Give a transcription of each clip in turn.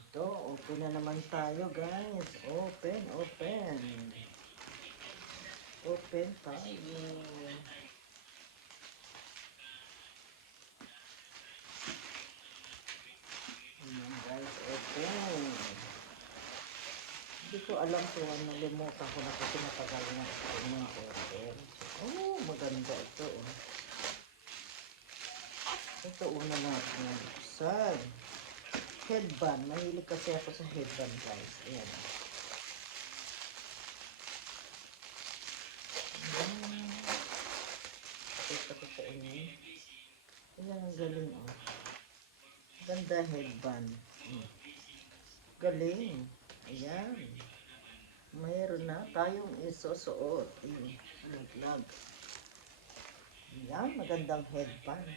Ito, open na naman tayo guys. Open, open. Open tayo. Ayan guys, open. Hindi ko alam kung nalimutan ko na kasi matagal na ito mga open. Oh, maganda ito. Oh. Ito una natin na buksan. Headband. Mahilig kasi ako sa headband guys. Ayan. Ito ko sa inyo. Ayan ang galing oh. Ganda headband. Galing. Ayan. Mayroon na tayong isusuot. Ayan. Laglag. Ayan. Magandang headband.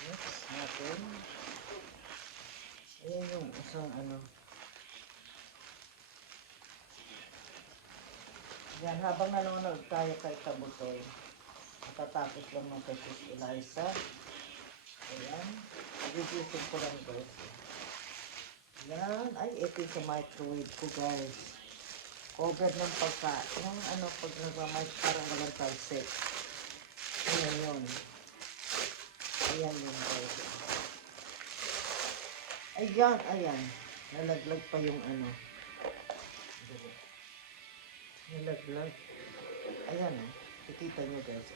Next natin. Ayan yung isang ano. Yan, habang nanonood tayo kay Kabutoy, matatapos lang ng kay Sis Eliza. Ayan. Reducing ko lang guys. Yan. Ay, ito yung sa microwave ko guys. Cover ng pagkain. Yung ano, pag nag-mic parang walang talsik. Ayan yun. Ayan yun guys. Ayan, ayan. Nalaglag pa yung ano. Nalaglag. Ayan o. Kikita nyo guys.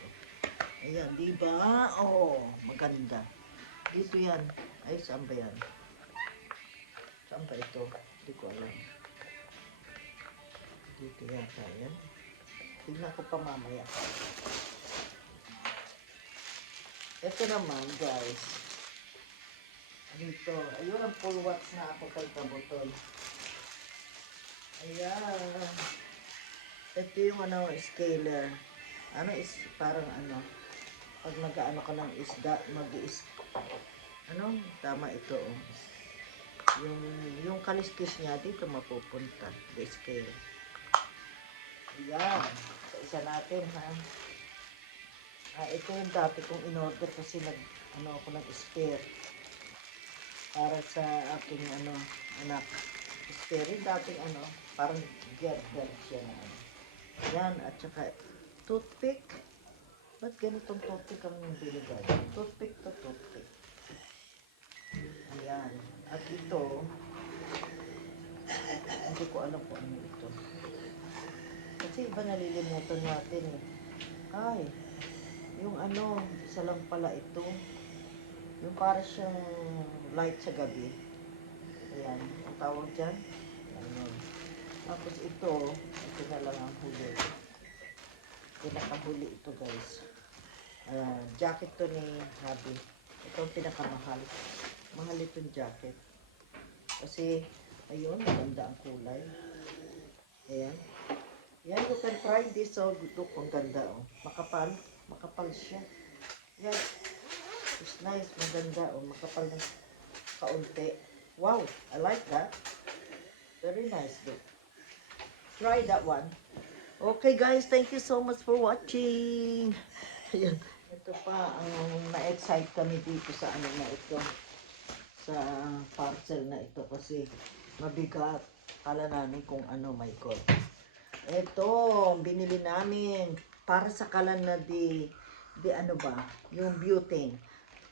Ayan, diba? Oo, maganda. Dito yan. Ay, saan ba yan? Saan ba ito? Hindi ko alam. Dito yata yan. Tignan ko pa mamaya. Ito naman guys. Dito. Ayun ang full watch na ako kay Kabutoy. Ayan. Ito yung ano, scaler. Ano is parang ano, pag mag-ano ka ng isda, ano, tama ito oh. Yung kaliskis niya dito mapupunta. The scale. Ayan. Sa isa natin ha. Ito yung dati kong in-order kasi ano ako ng spare. Para sa aking ano, anak. Spare yung dating ano, parang gel siya na ano. Ayan, at saka toothpick. Ba't ganitong toothpick ang binigay? Toothpick to toothpick. Ayan. At ito, hindi ko alam kung ano ito. Kasi iba nalilimutan natin eh. Ay, yung ano, isa lang pala ito. Yung para siyang light sa gabi. Ayan, ang tawag dyan. Ayan. Tapos ito na lang ang huli. Pinakahuli ito guys. Jacket to ni Habi. Ito ang pinakamahal. Mahal itong jacket. Kasi, ayun, maganda ang kulay. Ayan. Yan, you can try this. So, look, ang ganda. Oh. Makapal. Makapal siya. Yan. It's nice. Maganda. Oh. Makapal ng kaunti. Wow, I like that. Very nice. Look. Try that one. Okay guys, thank you so much for watching. Ayan. Ito pa, na-excite kami dito sa ano na ito. Sa parcel na ito kasi mabigat. Kala namin kung ano, my God. Ito, binili namin para sa kalan na di ano ba, yung butane.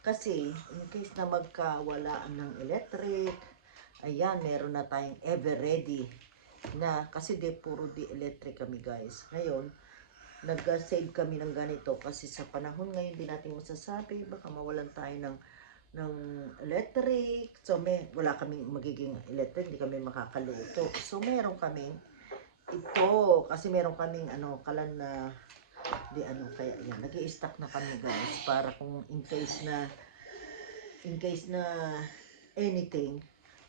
Kasi, in case na magkawalaan ng electric, ayan, meron na tayong ever ready na kasi puro di electric kami guys. Ngayon, nag-save kami ng ganito kasi sa panahon ngayon di natin masasabi baka mawalan tayo ng electric. So wala kaming magiging electric, hindi kami makakaluto. So meron kaming ito kasi meron kaming ano kalan na di ano kaya yan. Nag-i-stock na kami guys para kung in case na anything,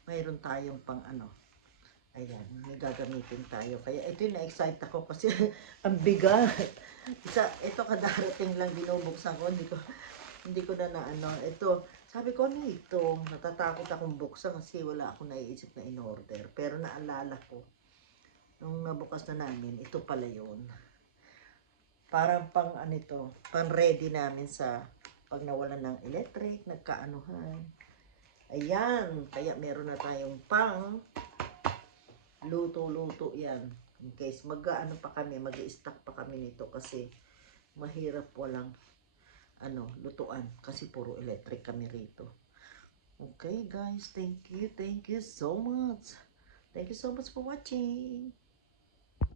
mayroon tayong pang ano. Ayan, may gagamitin tayo. Kaya ito yung na-excite ako kasi ang bigat. Ito kadarating lang binubuksan ko. Hindi ko na ano. Ito, sabi ko ano ito? Natatakot akong buksan kasi wala akong naiisip na in-order. Pero naalala ko, nung nabukas na namin, ito pala yun. Parang pang ano ito, pang ready namin sa pag nawalan ng electric, nagkaanuhan. Ayan, kaya meron na tayong pang luto-luto yan. In case mag-ano pa kami, mag-i-stock pa kami nito kasi mahirap walang lutuan kasi puro electric kami rito. Okay guys, thank you so much. Thank you so much for watching.